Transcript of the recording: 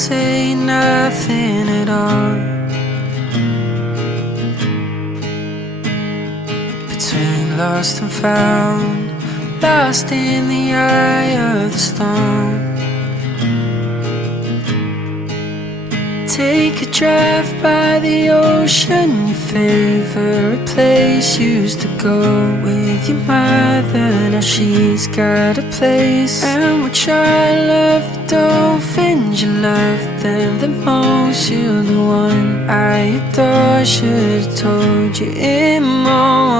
say nothing at all. Between lost and found, lost in the eye of the storm. Take a drive by the ocean, your favorite place. Used to go with your mother, now she's got a place. And we'll try to love the dolphins, you love them the most. You're the one I adore, should've told you in more.